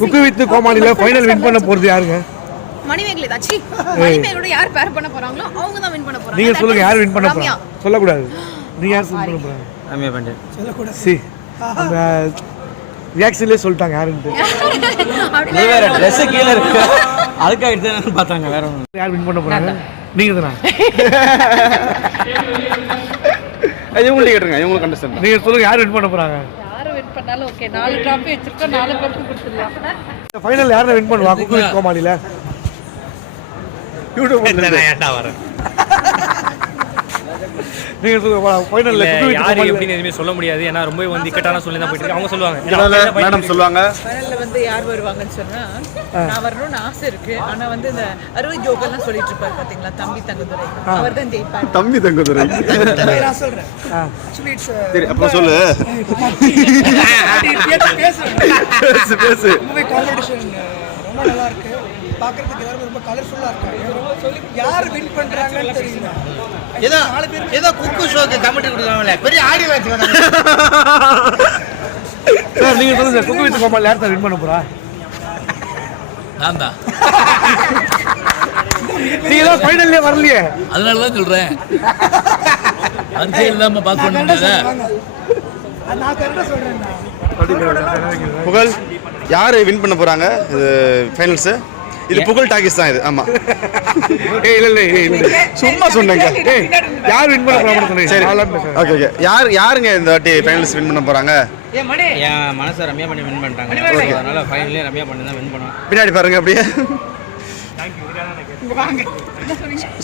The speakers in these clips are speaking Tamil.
குக்கு வித் கோமாளில ஃபைனல் வின் பண்ண போறது யாருங்க? மணிமேகலை தாச்சி. மணிமேகலோட யார் பேர் பண்ண போறாங்களோ அவங்க தான் வின் பண்ண போறாங்க. நீங்க சொல்லுங்க யார் வின் பண்ண போறாங்க? சொல்ல கூடாது. நீங்க யார் வின் பண்ண போறாங்க? ரம்யா பாண்டியன். சொல்ல கூடாது. சி. அந்த ரியாக்ஷன்லயே சொல்லிட்டாங்க யாருன்னு. நீ வேற Dress கீழ இருக்கு. அதுக்கு ஆயிடுதுன்னு பார்த்தாங்க வேற ஒண்ணு. யார் வின் பண்ண போறாங்க? நீங்க தானா? இவங்க கேட்டுருங்க. இவங்க கண்டஸ்டன்ட். நீங்க சொல்லுங்க யார் வின் பண்ண போறாங்க? யார் வின் பண்ணாலும் ஓகே. 4 டிராஃபி வச்சிருக்கோம். 4 பேருக்கு கொடுத்துடலாம். ஃபைனல் யாரை வின் பண்ணுவா குக்கு வித் கோமாளில? யூடியூப் ஏன்டா வர. நீங்க சொல்லுங்க ஃபைனல்ல குக்கு வித் யார் எப்படின்னு எதுவுமே சொல்ல முடியாது. ஏன்னா ரொம்ப வந்து இக்கட்டான சொல்லி தான் போயிட்டு அவங்க சொல்லுவாங்க. மேடம் சொல்லுவாங்க. ஃபைனல்ல வந்து யார் வருவாங்கன்னு சொன்னா நான் வரணும்னு ஆசை இருக்கு. ஆனா வந்து இந்த அறுவை ஜோக்கர்லாம் சொல்லிட்டு இருப்பாரு பாத்தீங்களா தம்பி தங்கதுரை அவர் தான் ஜெயிப்பார். தம்பி தங்கதுரை. நான் சொல்றேன். Actually it's சரி அப்ப சொல்லு. பேசு பேசு. ரொம்ப காம்படிஷன் ரொம்ப நல்லா இருக்கு. பார்க்கிறதுக்கு எல்லாரும் ரொம்ப கலர்ஃபுல்லா இருக்காங்க. யார் வின் பண்றாங்கன்னு தெரியல. ஏதோ குக்கு ஷோக்கு கமிட்டி கொடுக்கறாங்கல. பெரிய ஆடியோ வாட்ச் வந்தாங்க. சார் நீங்க சொல்லுங்க குக்கு வித் கோமாளில யார் வின் பண்ண போறா? நான் தான். நீங்க தான் ஃபைனல்லே வரலையே. அதனால தான் சொல்றேன். அர்ஜென்ட் தான் பாஸ் பண்ண முடியல. நான் கரெக்ட்டா சொல்றேன். புகழ் யார் வின் பண்ண போறாங்க இது ஃபைனல்ஸ்? இது புகழ் டாக்கிஸ் தான் இது. ஆமா. ஏய் இல்ல சும்மா சொன்னேங்க. ஏய் யார் வின் பண்ண போறாங்கன்னு சொன்னீங்க. சரி ஓகே ஓகே. யாருங்க இந்த வாட்டி ஃபைனல்ஸ் வின் பண்ண போறாங்க? என் மனச ரம்யா பண்ணி வின் பண்ணிட்டாங்க. அதனால ஃபைனலே ரம்யா பண்ணி தான் வின் பண்ணுவாங்க. பின்னாடி பாருங்க அப்படியே.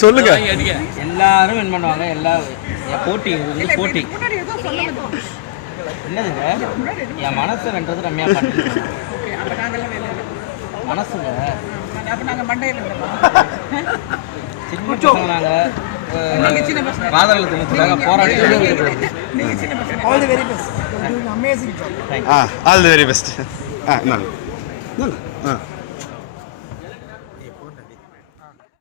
சொல்லுங்க. எல்லாரும் வின் பண்ணுவாங்க. எல்லா போட்டி இது போட்டி. என்னதுங்க? என் மனசை வென்றது ரம்யா பண்ணி. மனசுங்க அப்ப நாங்க மண்டையில இருந்தோம். சின்ன பசங்க காதல்ல தினத்துக்காக போராடி நீங்க சின்ன பசங்க. All the very best. You're doing amazing job. All the very best.